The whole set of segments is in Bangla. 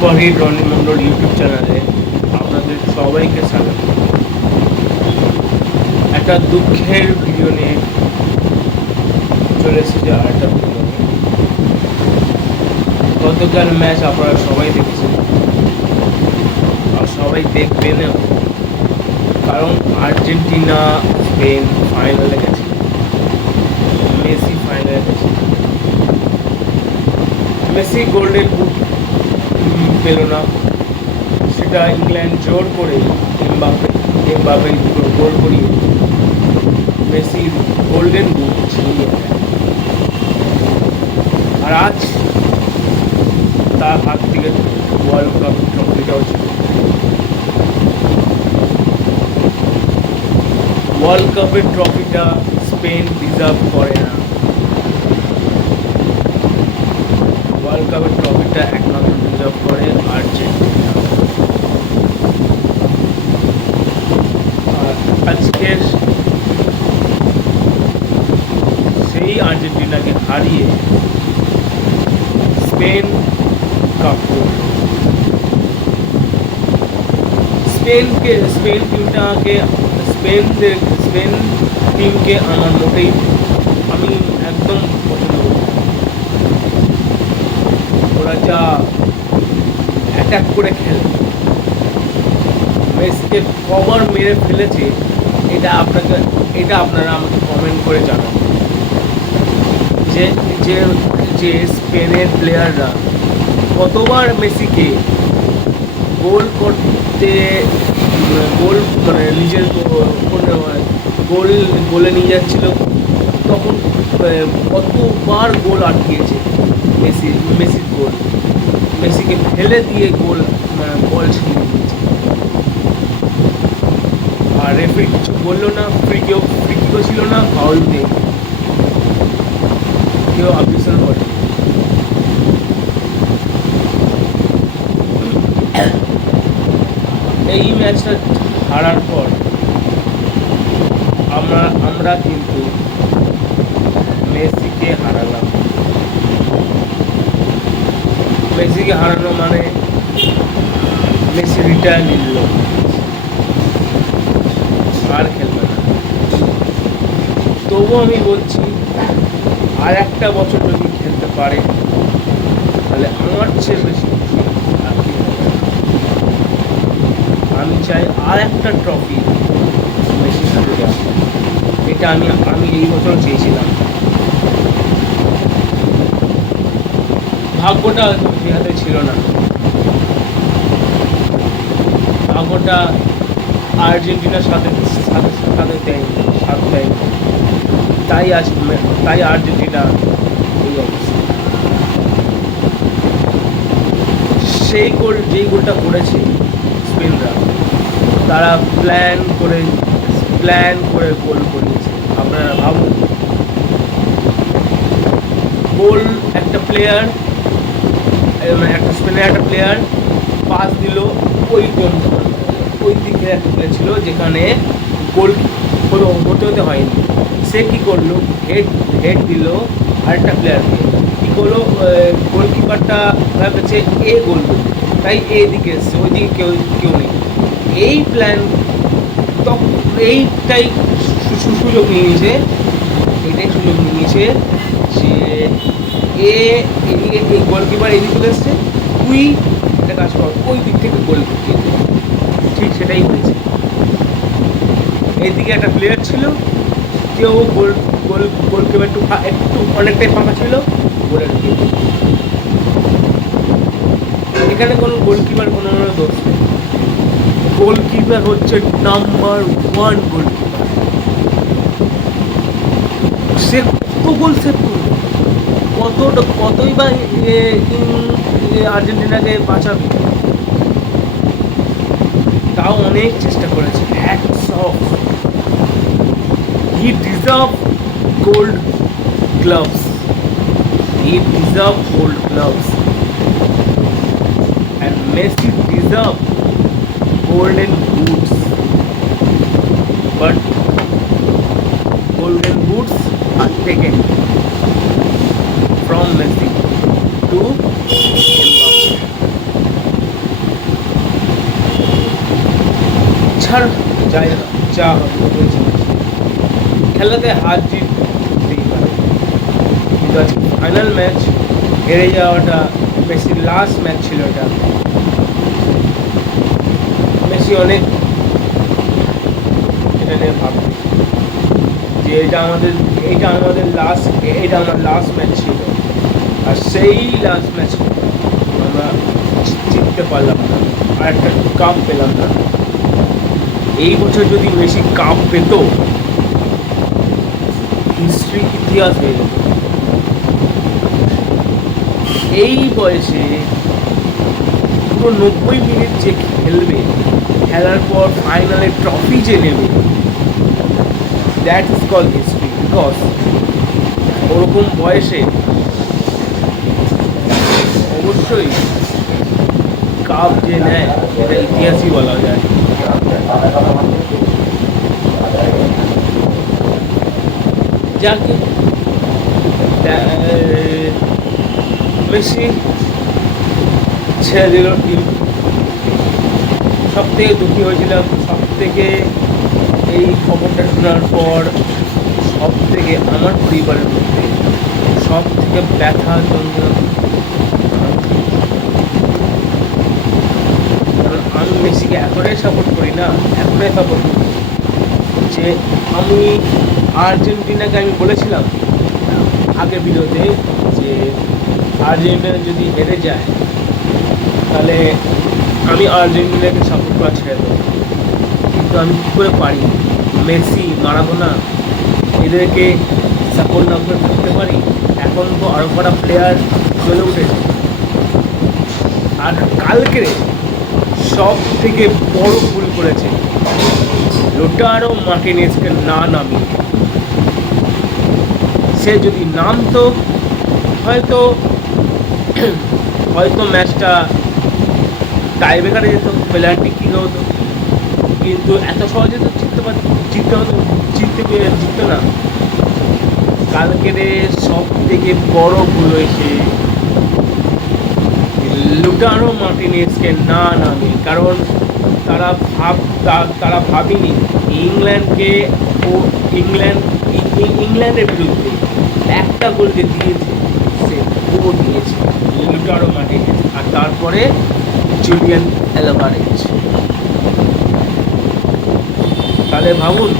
সুপারহিট রনি মন্ডল ইউটিউব চ্যানেলে আপনাদের সবাইকে স্বাগত। একটা দুঃখের ভিডিও নিয়ে চলে এসেছে আরেকটা ভিডিও নিয়ে। গতকাল ম্যাচ আপনারা সবাই দেখেছেন আর সবাই দেখবেনও, কারণ আর্জেন্টিনা স্পেন ফাইনালে গেছে, মেসি ফাইনালে গেছে। মেসি গোল্ডেন বুট পেল না, সেটা ইংল্যান্ড জোর করে এমবাপে দুটো গোল করিয়ে মেসির গোল্ডেন বুট ছিনিয়ে নেয়। আর আজ তার হাত থেকে ওয়ার্ল্ড কাপ ট্রফিটাও ছিল। ওয়ার্ল্ড কাপের ট্রফিটা স্পেন ডিজার্ভ করে না। ওয়ার্ল্ড কাপের ট্রফিটা একমাত্র ডিজার্ভ করে আর্জেন্টিনা। আর আজকের সেই আর্জেন্টিনাকে হারিয়ে স্পেন কাপ করল। স্পেন টিমকে আমার মোটেই আমি একদম পছন্দ করি। ওরা যা অ্যাটাক করে খেলে, মেসিকে কভার মেরে ফেলেছে, এটা আপনারা আমাকে কমেন্ট করে জানান যে যে যে স্পেনের প্লেয়াররা কতবার মেসিকে গোল করতে মানে নিজের গোলে নিয়ে যাচ্ছিল, তখন কতবার গোল আটকিয়েছে মেসির গোল, মেসিকে ফেলে দিয়ে গোল বল ছিনিয়ে নিয়েছে। আর রেফারি কিছু বললো না, ফ্রি কিকও ছিল না, ফাউল নেই, কেউ অবজেকশন করে। এই ম্যাচটা হারার পর আমরা কিন্তু মেসিকে হারালাম। মেসিকে হারানো মানে মেসি রিটায়ার নিল, আর খেলবে না। তবুও আমি বলছি, আর একটা বছর যদি খেলতে পারে তাহলে আমার চেয়ে বেশি আমি চাই আর একটা ট্রফি মেসির হাতে দেওয়া। এটা আমি এই বছর চেয়েছিলাম। ভাগ্যটা মেসির হাতে ছিল না, ভাগ্যটা আর্জেন্টিনার সাথে দেয়নি, সাথ দেয়নি। তাই আর্জেন্টিনা এই অবস্থা। যেই গোলটা করেছে স্পেনরা, তারা প্ল্যান করে গোল করিয়েছে। আপনারা ভাবুন, গোল একটা স্পেনের একটা প্লেয়ার পাস দিল, ওই দিকে একটা প্লেয়ার ছিল যেখানে গোল হতে হয়নি। সে কি করলো, হেড দিল আরেকটা প্লেয়ারকে। কি করলো, গোলকিপারটা ভাবছে এ গোল, তাই দিকে এসছে, ওই দিকে কেউ নেই। এইটাই সুযোগ নিয়েছে যে এই গোলকিপার এই দিকে এসছে, তুই একটা কাজ কর, ওই দিক থেকে গোল ঢুকিয়ে দে। ঠিক সেটাই হয়েছে। এইদিকে একটা প্লেয়ার ছিল, কেউ গোলকিপার একটু অনেকটাই ফাঁকা ছিল, গোলে ঢুকিয়ে দিল। এখানে কোনো গোলকিপার কোনো দোষ নেই। গোলকিপার হচ্ছে নাম্বার 1 গোলকিপার। সে কত গোল সেভ করবে, কতই বা আর্জেন্টিনাকে বাঁচাবে, তাও অনেক চেষ্টা করেছে। Hats off, he deserve gold gloves, and Messi deserve golden boots, but golden boots are taken from Messi to Mbappe. ছাড় যায় না, যা হবে হয়েছে। খেলাতে হার জিত হতেই পারে, কিন্তু আজকে ফাইনাল ম্যাচ হেরে যাওয়াটা, মেসির লাস্ট ম্যাচ ছিল এটা, মেসি অনেক এটা নিয়ে ভাববে যে এটা আমার লাস্ট ম্যাচ ছিল, আর সেই লাস্ট ম্যাচ আমরা জিততে পারলাম না, আর একটা কাপ পেলাম না। এই বছর যদি মেসি কাপ পেত, হিস্ট্রি ইতিহাস হয়ে যেত। এই বয়সে পুরো 90 মিনিট যে খেলবে, খেলার পর ফাইনালে ট্রফি যে নেবে, that is call history. Because ওরকম বয়সে অবশ্যই কাপ যে নেয় এটা ইতিহাসই বলা যায়। যাকে মেসি ছেড়ে দিল টিম, সব থেকে দুঃখী হয়েছিলাম, সব থেকে এই খবরটা শোনার পর সব থেকে আমার পরিবারের মধ্যে সব থেকে ব্যথা যন্ত্রণা, কারণ আমি মেসিকে এখনই সাপোর্ট করি না, এখনই সাপোর্ট করি যে আমি আর্জেন্টিনাকে আমি বলেছিলাম আগের ভিডিওতে যে আর্জেন্টিনা যদি হেরে যায় তাহলে আমি আর্জেন্টিনাকে সাপোর্ট করা ছেড়ে দেবো, কিন্তু আমি কী করে পারি? মেসি, মারাদোনা এদেরকে সাপোর্ট না করে থাকতে পারি? এখন তো আরও কটা প্লেয়ার চলে উঠেছে। আর কালকে সব থেকে বড় ভুল করেছে লোটারো মার্টিনেজকে না নামিয়ে। সে যদি নামতো হয়তো ম্যাচটা টাইব্রেকারে যেত, পেনাল্টি কিক হতো, কিন্তু এত সহজে তো জিততো না। কালকের সব থেকে বড় ভুল হয়েছে লুটারো মার্টিনেজকে না নামে, কারণ তারা ভাবেনি ইংল্যান্ডের বিরুদ্ধে একটা গোল যে দিয়েছে সে ও দিয়েছে লুটারো মার্টিনেজ, আর তারপরে জুলিয়ান অ্যালভারেজ। তাহলে ভাবুন,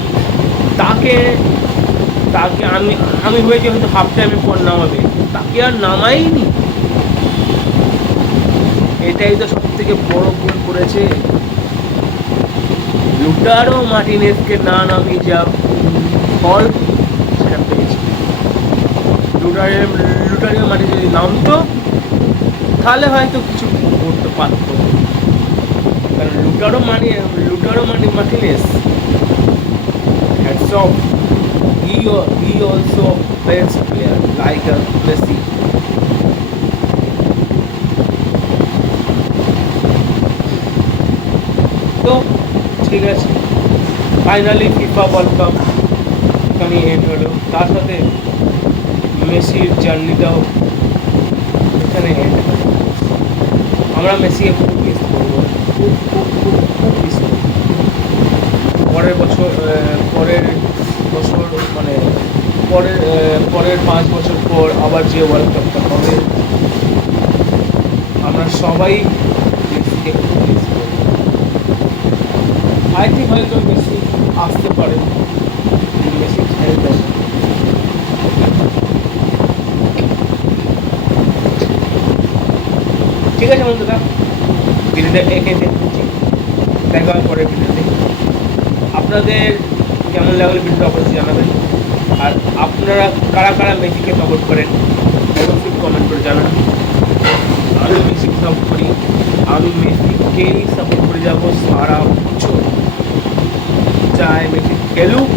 তাকে আমি হয়েছে হয়তো হাফ টাইমের পর নামাবে, তাকে আর নামাইনি। এটাই তো সব থেকে বড় ভুল করেছে। লুটারো মার্টিনেজকে না নামিয়ে যা ফল সেটা পেয়েছে। লুটারো মার্টিনেজ যদি নামতো তাহলে হয়তো কিছু করতে পারতো, কারণ লুটারো Martinez hats off, he also best player like Messi. তো ঠিক আছে, ফাইনালি ফিফা ওয়ার্ল্ড কাপ এখানে এন্ড হলো, তার সাথে মেসির জার্নিটাও এখানে এন্ড হলো। আমরা মেসিকে খুব মিস করবো, খুব মিস করবো। পরের বছর মানে পরের 5 বছর পর আবার যে ওয়ার্ল্ড কাপটা হবে, আমরা সবাই মেসিকে খুব মিস করবো। আই থিঙ্ক হয়তো মেসি আসতে পারে, মেসি খেলতে। ঠিক আছে বন্ধুরা, ভিডিওটা এঁকে দেখছি, দেখা হয় পরের ভিডিওতে। আপনাদের কেমন লাগলো ভিডিওটা অবশ্যই জানাবেন, আর আপনারা কারা কারা মেসিকে সাপোর্ট করেন অবশ্যই কমেন্ট করে জানান। আমি মেসিকে সাপোর্ট করি, আমি মেসিকেই সাপোর্ট করে যাবো সারা বছর, চাই মেসি খেলুক